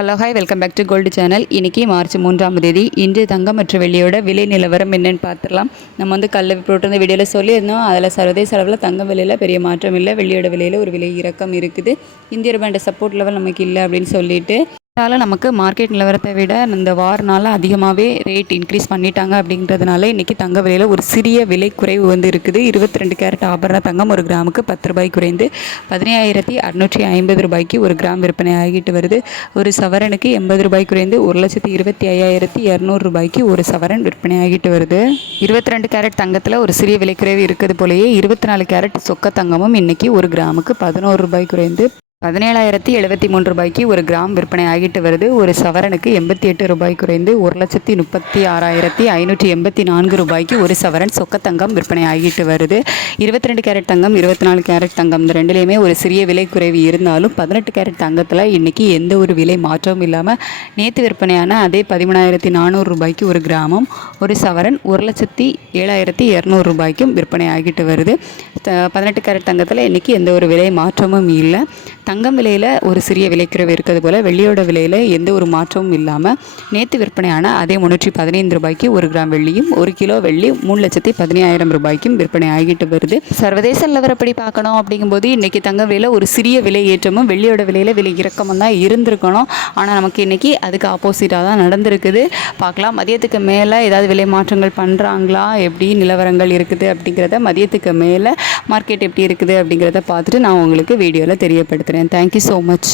Hello hi welcome back to gold channel. இன்றைக்கி March 3ஆம் தேதி. இன்று தங்கம் மற்றும் வெள்ளியோட விலை நிலவரம் என்னென்னு பார்த்துடலாம். நம்ம கல்ல போட்டிருந்த வீடியோவில் சொல்லியிருந்தோம். அதில் சர்வதேச அளவில் தங்கம் விலையில் பெரிய மாற்றம் இல்லை, வெள்ளியோட விலையில் ஒரு விலை இறக்கம் இருக்குது. இந்திய ரூபாய் சப்போர்ட் லெவல் நமக்கு இல்லை அப்படின்னு சொல்லிட்டு அதனால் நமக்கு மார்க்கெட் நிலவரத்தை விட இந்த வாரனால் அதிகமாகவே ரேட் இன்க்ரீஸ் பண்ணிட்டாங்க. அப்படின்றதுனால இன்றைக்கி தங்க விலையில் ஒரு சிறிய விலை குறைவு இருக்குது. 22 கேரட் ஆபரண தங்கம் ஒரு கிராமுக்கு 10 ரூபாய் குறைந்து 17,650 ரூபாய்க்கு ஒரு கிராம் விற்பனை ஆகிட்டு வருது. ஒரு சவரனுக்கு 80 ரூபாய் குறைந்து 1,25,200 ரூபாய்க்கு ஒரு சவரன் விற்பனை ஆகிட்டு வருது. 22 கேரட் தங்கத்தில் ஒரு சிறிய விலை குறைவு இருக்குது போலயே 24 கேரட் சொக்க தங்கமும் இன்றைக்கி ஒரு கிராமுக்கு 11 ரூபாய் குறைந்து 17,073 ரூபாய்க்கு ஒரு கிராம் விற்பனை ஆகிட்டு வருது. ஒரு சவரனுக்கு 88 ரூபாய் குறைந்து 1,36,584 ரூபாய்க்கு ஒரு சவரன் சொக்கத்தங்கம் விற்பனை ஆகிட்டு வருது. 22 கேரட் தங்கம் 24 கேரட் தங்கம் இந்த ரெண்டுலேயுமே ஒரு சிறிய விலை குறைவு இருந்தாலும் 18 கேரட் தங்கத்தில் இன்றைக்கி எந்த ஒரு விலை மாற்றமும் இல்லாமல் நேற்று விற்பனையான அதே 13,400 ரூபாய்க்கு ஒரு கிராமம் ஒரு சவரன் 1,07,200 ரூபாய்க்கும் விற்பனை ஆகிட்டு வருது. 18 கேரட் தங்கத்தில் இன்றைக்கி எந்த ஒரு விலை மாற்றமும் இல்லை. தங்கம் விலையில் ஒரு சிறிய விலைக்குறைவு இருக்கிறது போல் வெள்ளியோட விலையில் எந்த ஒரு மாற்றமும் இல்லாமல் நேற்று விற்பனையான அதே 315 ரூபாய்க்கு ஒரு கிராம் வெள்ளியும் ஒரு கிலோ வெள்ளி 3,15,000 ரூபாய்க்கும் விற்பனை ஆகிட்டு வருது. சர்வதேச நிலவரப்படி பார்க்கணும் அப்படிங்கும்போது இன்றைக்கி தங்க விலையில் ஒரு சிறிய விலை ஏற்றமும் வெள்ளியோட விலையில் விலை இறக்கமும் தான் இருந்திருக்கணும். ஆனால் நமக்கு இன்றைக்கி அதுக்கு ஆப்போசிட்டாக தான் நடந்திருக்குது. பார்க்கலாம் மதியத்துக்கு மேலே ஏதாவது விலை மாற்றங்கள் பண்ணுறாங்களா, எப்படி நிலவரங்கள் இருக்குது அப்படிங்கிறத மதியத்துக்கு மேலே மார்க்கெட் எப்படி இருக்குது அப்படிங்கிறத பார்த்துட்டு நான் உங்களுக்கு வீடியோவில் தெரியப்படுத்துகிறேன். Thank you so much.